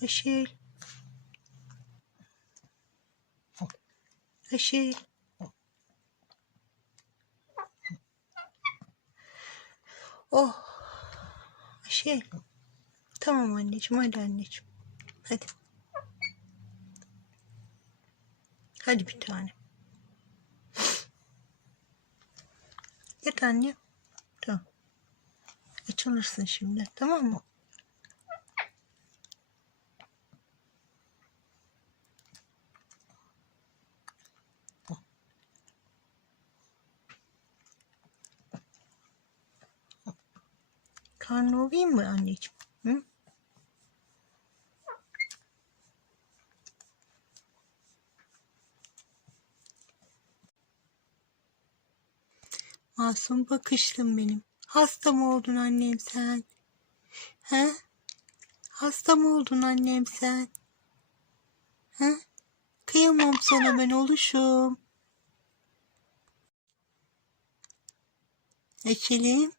Işıl. Işıl. Oh. Işıl. Tamam anneciğim hadi anneciğim. Hadi. Hadi bir tane. Yat anne. Tamam. Açılırsın şimdi. Tamam mı? Karnı ovayım mı anneciğim? Hı? Masum bakışlım benim. Hasta mı oldun annem sen? He? Hasta mı oldun annem sen? He? Kıyamam sana ben oluşum. Eşelim,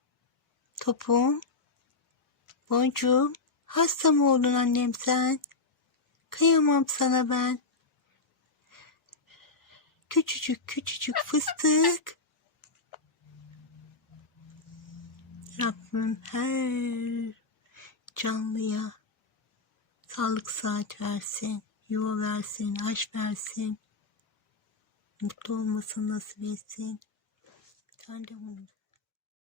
topum, boncuğum. Hasta mı oldun annem sen? Kıyamam sana ben. Küçücük küçücük fıstık. Rabbim her canlıya sağlık saat versin, yuva versin, aşk versin, mutlu olmasını nasip etsin. Sen